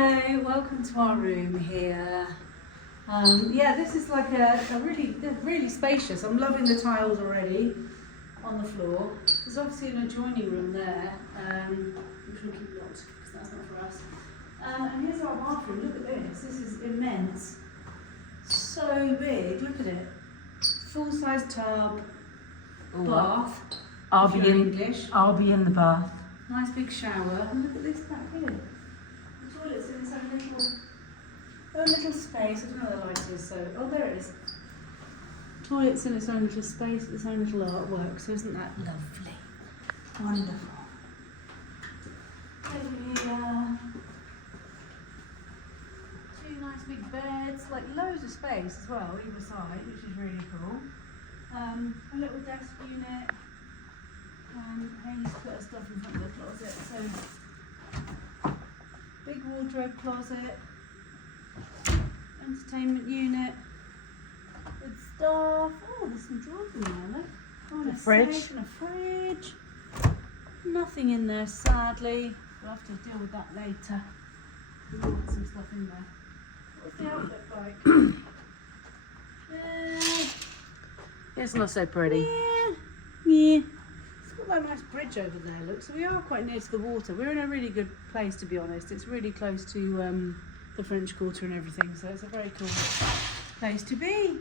Hello, welcome to our room here. Yeah, this is like a really spacious. I'm loving the tiles already on the floor. There's obviously an adjoining room there, which we'll keep locked because that's not for us. And here's our bathroom. Look at this. This is immense. So big. Look at it. Full-size tub, bath. I'll be in the bath. Nice big shower. And look at this back here. The toilet's in its own little space. I don't know where the light is, so oh, there it is. Toilet's in its own little space, its own little artwork. So isn't that lovely? Wonderful. Over here, two nice big beds, like loads of space as well either side, which is really cool. A little desk unit. Haley's put her stuff in front of the closet, so big wardrobe closet, entertainment unit with stuff. Oh, there's some drawers in there, look. Oh, and a fridge. safe and a fridge. Nothing in there, sadly. We'll have to deal with that later. We'll put some stuff in there. What's the outlook like? It's not so pretty. Yeah. It's got that nice bridge over there, look. So we are quite near to the water. We're in a really good place, to be honest. It's really close to the French Quarter and everything, so it's a very cool place to be.